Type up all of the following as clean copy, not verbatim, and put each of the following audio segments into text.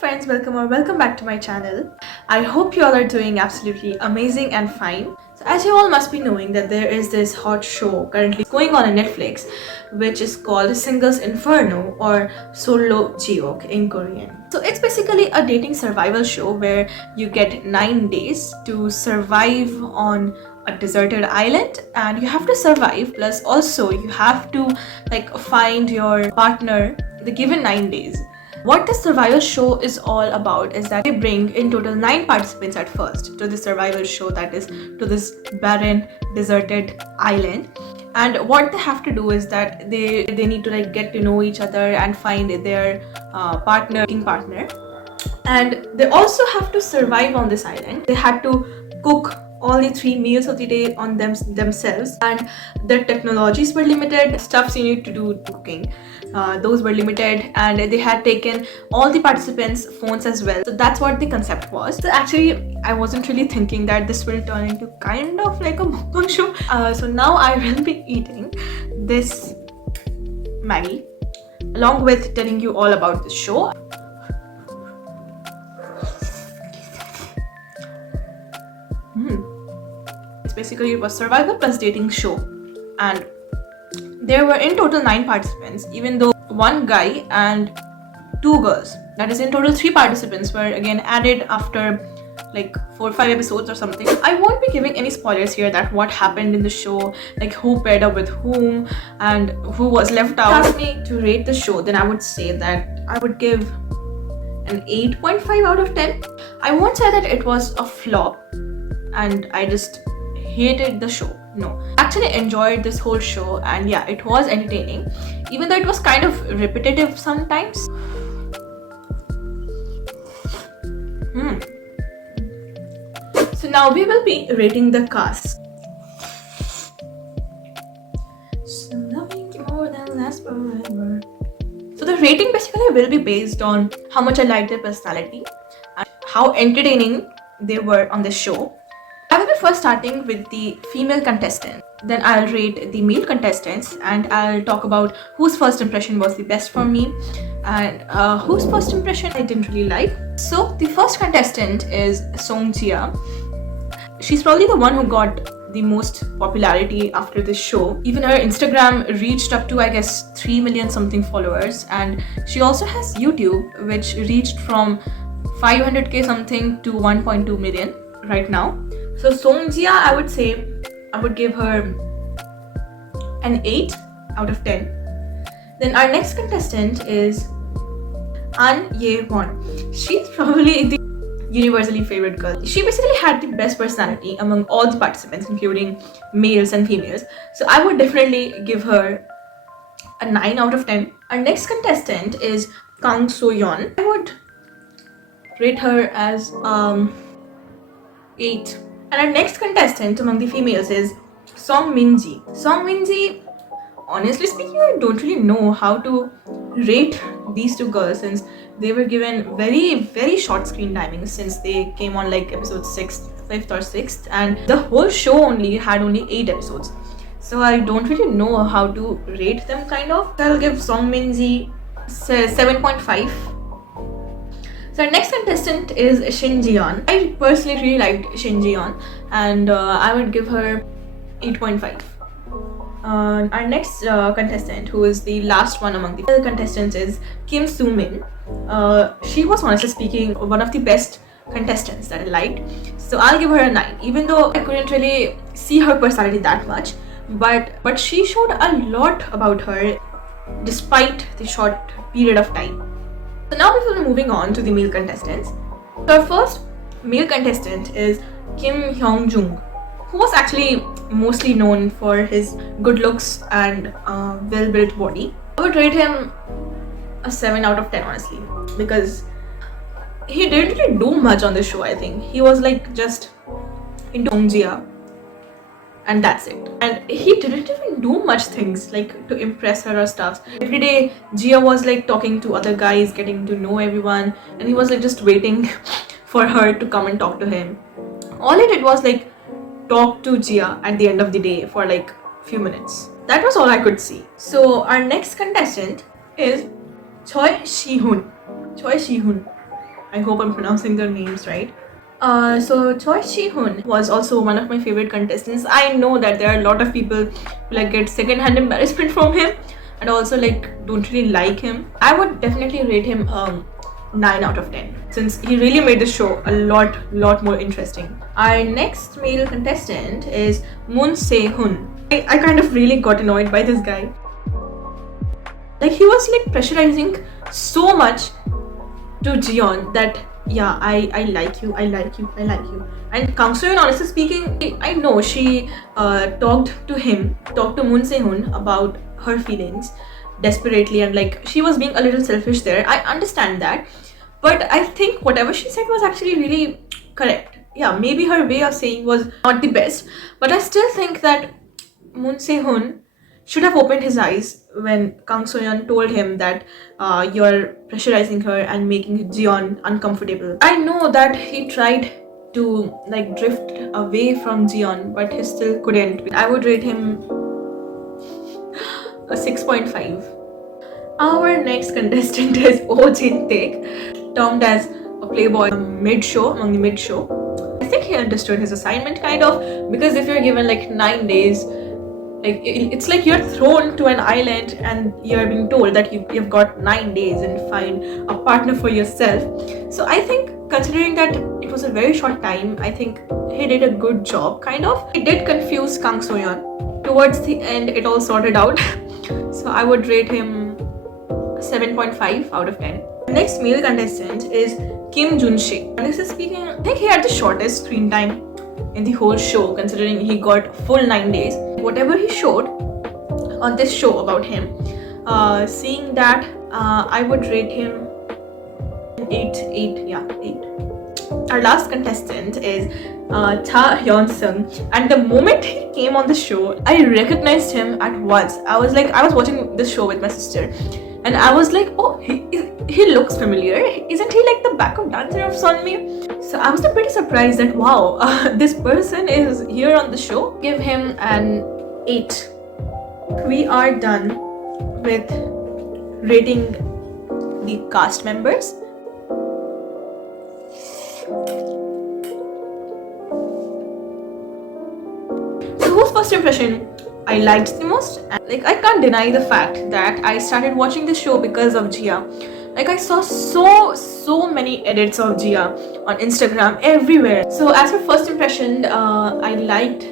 friends, welcome back to my channel. I hope you all are doing absolutely amazing and fine. So as you all must be knowing that there is this hot show currently going on Netflix which is called Singles Inferno or Solo Jiok in Korean. So it's basically a dating survival show where you get 9 days to survive on a deserted island, and you have to survive, plus also you have to find your partner the given 9 days. What this survival show is all about is that they bring in total 9 participants at first to the survival show, that is to this barren deserted island. And what they have to do is that they need to get to know each other and find their partner, and they also have to survive on this island. They had to cook all the 3 meals of the day on themselves, and their technologies were limited. Stuffs you need to do cooking, those were limited, and they had taken all the participants' phones as well. So that's what the concept was. So actually I wasn't really thinking that this will turn into kind of like a mukbang show. So now I will be eating this Maggie along with telling you all about the show. Basically, it was survival plus dating show, and there were in total 9 participants, even though 1 guy and 2 girls. That is in total 3 participants were again added after 4 or 5 episodes or something. I won't be giving any spoilers here that what happened in the show, who paired up with whom and who was left out. If you ask me to rate the show, then I would say that I would give an 8.5 out of 10. I won't say that it was a flop and I just hated the show. No, I actually enjoyed this whole show, and yeah, it was entertaining, even though it was kind of repetitive sometimes. So now we will be rating the cast. So loving you more than last forever. So the rating basically will be based on how much I liked their personality and how entertaining they were on the show. I will be first starting with the female contestant. Then I'll rate the male contestants, and I'll talk about whose first impression was the best for me and whose first impression I didn't really like. So the first contestant is Song-jia. She's probably the one who got the most popularity after this show. Even her Instagram reached up to, I guess, 3 million something followers, and she also has YouTube, which reached from 500k something to 1.2 million right now. So Song-jia, I would say I would give her an 8 out of 10. Then our next contestant is Yea-won. She's probably the universally favorite girl. She basically had the best personality among all the participants, including males and females. So I would definitely give her a 9 out of 10. Our next contestant is So-yeon. I would rate her as 8. And our next contestant among the females is Song-min-ji. Song-min-ji, honestly speaking, I don't really know how to rate these 2 girls, since they were given very short screen timings since they came on episode 5th or 6th, and the whole show had only 8 episodes. So I don't really know how to rate them kind of. So I'll give Song-min-ji 7.5. So our next contestant is Ji-yeon. I personally really liked Ji-yeon, and I would give her 8.5. Our next contestant, who is the last one among the contestants, is Kim Soo-min. She was, honestly speaking, one of the best contestants that I liked. So I'll give her a 9, even though I couldn't really see her personality that much. But she showed a lot about her despite the short period of time. So now we will be moving on to the male contestants. So our first male contestant is Kim Hyung-jung, who was actually mostly known for his good looks and well-built body. I would rate him a 7 out of 10, honestly, because he didn't really do much on the show. I think he was just into Song-jia, and that's it. And he didn't even do much things to impress her or stuff. Every day Ji-yeon was talking to other guys, getting to know everyone, and he was just waiting for her to come and talk to him. All he did was talk to Ji-yeon at the end of the day for few minutes. That was all I could see. So our next contestant is Si-hun. I hope I'm pronouncing their names right. So Choi Si-hun was also one of my favorite contestants. I know that there are a lot of people who like get second-hand embarrassment from him and also like don't really like him. I would definitely rate him 9 out of 10 since he really made the show a lot more interesting. Our next male contestant is Se-hoon. I kind of really got annoyed by this guy. Like he was like pressurizing so much to Ji-yeon that yeah, I like you, I like you, I like you. And Kang So-yeon, honestly speaking, I know she talked to Moon Se-hoon about her feelings desperately, and like she was being a little selfish there. I understand that, but I think whatever she said was actually really correct. Yeah, maybe her way of saying was not the best, but I still think that Moon Se-hoon should have opened his eyes when Kang So-yeon told him that you're pressurizing her and making Ji-yeon uncomfortable. I know that he tried to like drift away from Ji-yeon, but he still couldn't. I would rate him a 6.5. Our next contestant is Oh Jin-taek, termed as a playboy among the mid-show. I think he understood his assignment kind of, because if you're given like 9 days, like it's like you're thrown to an island and you're being told that you've got 9 days and find a partner for yourself. So I think considering that it was a very short time, I think he did a good job kind of. It did confuse Kang So-yeon. Towards the end it all sorted out. So I would rate him 7.5 out of 10. The next male contestant is Kim Jun-shik. Honestly speaking, I think he had the shortest screen time in the whole show, considering he got full 9 days. Whatever he showed on this show about him, seeing that, I would rate him 8. Our last contestant is Cha-hyun-sung, and the moment he came on the show, I recognized him at once. I was watching this show with my sister, and I was like, oh, he looks familiar. Isn't he like the backup dancer of Sunmi? So I was pretty surprised that wow, this person is here on the show. Give him an 8. We are done with rating the cast members. So whose first impression I liked the most? Like I can't deny the fact that I started watching this show because of Jia. Like I saw so many edits of Jia on Instagram everywhere. So as for first impression, I liked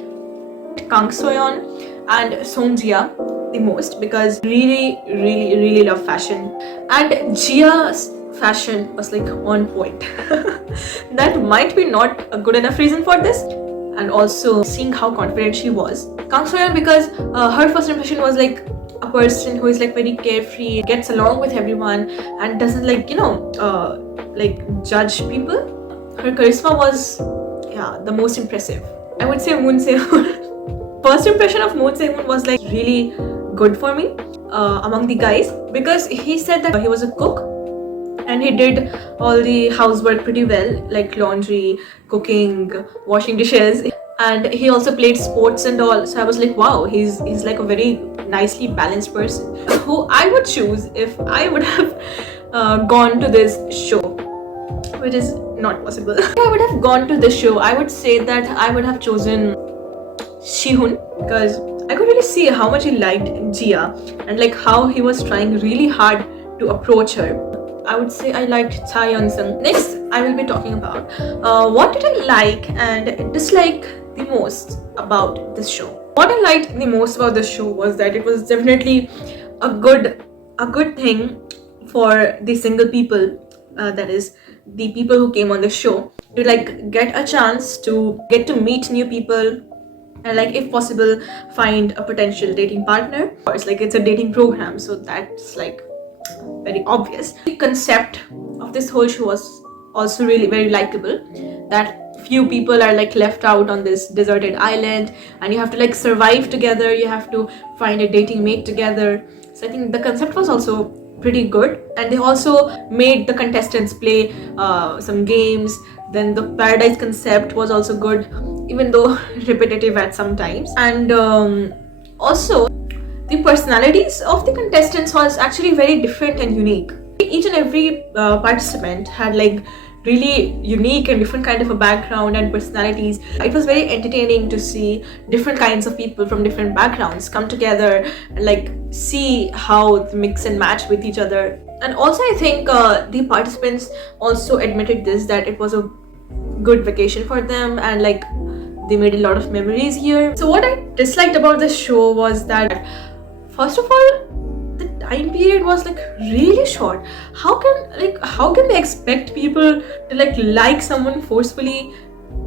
Kang So-yeon and Song Jia the most because really love fashion, and Jia's fashion was like on point. That might be not a good enough reason for this, and also seeing how confident she was. Kang So-yeon, because her first impression was like a person who is like very carefree, gets along with everyone and doesn't like like judge people. Her charisma was the most impressive. I would say Moon Se-hoon. First impression of Moon Se-hoon was like really good for me among the guys, because he said that he was a cook and he did all the housework pretty well, like laundry, cooking, washing dishes, and he also played sports and all. So I was like, wow, he's like a very nicely balanced person who I would choose if I would have gone to this show, which is not possible. If I would have gone to this show, I would say that I would have chosen Si-hun, because I could really see how much he liked Jia and like how he was trying really hard to approach her. I would say I liked Cha-hyun-sung. Next, I will be talking about what did I like and dislike the most about this show. What I liked the most about this show was that it was definitely a good thing for the single people, that is the people who came on the show, to like get a chance to get to meet new people and like if possible find a potential dating partner. Of course, like it's a dating program, so that's like very obvious. The concept of this whole show was also really very likable, that few people are like left out on this deserted island and you have to like survive together, you have to find a dating mate together. So I think the concept was also pretty good, and they also made the contestants play some games. Then the paradise concept was also good, even though repetitive at some times. And also the personalities of the contestants was actually very different and unique. Each and every participant had like really unique and different kind of a background and personalities. It was very entertaining to see different kinds of people from different backgrounds come together and like see how they mix and match with each other. And also I think the participants also admitted this, that it was a good vacation for them and like they made a lot of memories here. So what I disliked about this show was that, first of all, the time period was like really short. How can they expect people to like someone forcefully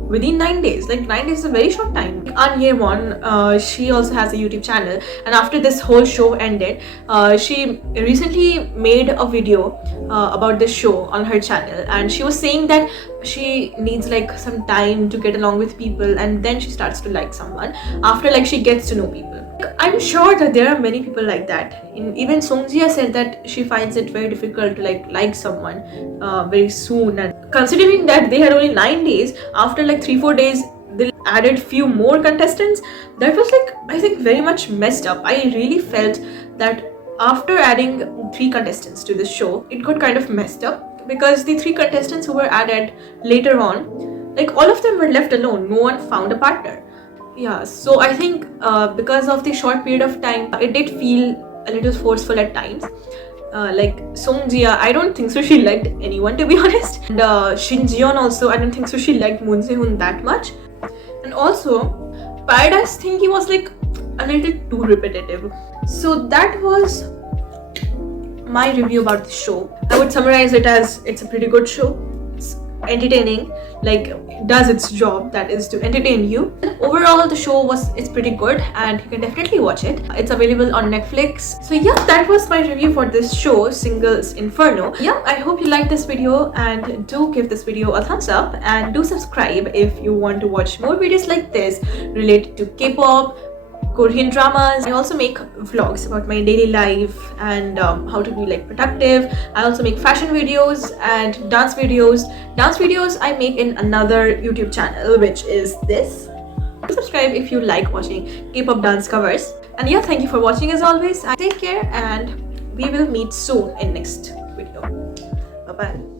within 9 days? Like 9 days is a very short time. On Yea-won, she also has a YouTube channel, and after this whole show ended, she recently made a video about this show on her channel, and she was saying that she needs like some time to get along with people, and then she starts to like someone after like she gets to know people. I'm sure that there are many people like that. Even Song-ji said that she finds it very difficult to like someone very soon, and considering that they had only 9 days, after like 3-4 days they added few more contestants, that was like, I think, very much messed up. I really felt that after adding 3 contestants to this show, it got kind of messed up, because the 3 contestants who were added later on, like all of them were left alone. No one found a partner. Yeah, so I think because of the short period of time, it did feel a little forceful at times. Like Song-ji, I don't think so she liked anyone, to be honest. And Ji-yeon also, I don't think so she liked Se-hoon that much. And also, Paradise thingy was like a little too repetitive. So that was my review about the show. I would summarize it as it's a pretty good show. It's entertaining, like it does its job, that is to entertain you. Overall, the show it's pretty good and you can definitely watch it. It's available on Netflix. So yeah, that was my review for this show, Singles Inferno. Yeah, I hope you liked this video, and do give this video a thumbs up, and do subscribe if you want to watch more videos like this related to K-pop, Korean dramas. I also make vlogs about my daily life and how to be like productive. I also make fashion videos and dance videos. Dance videos I make in another YouTube channel, which is this. Subscribe if you like watching K-pop dance covers. And yeah, thank you for watching as always. Take care, and we will meet soon in next video. Bye bye.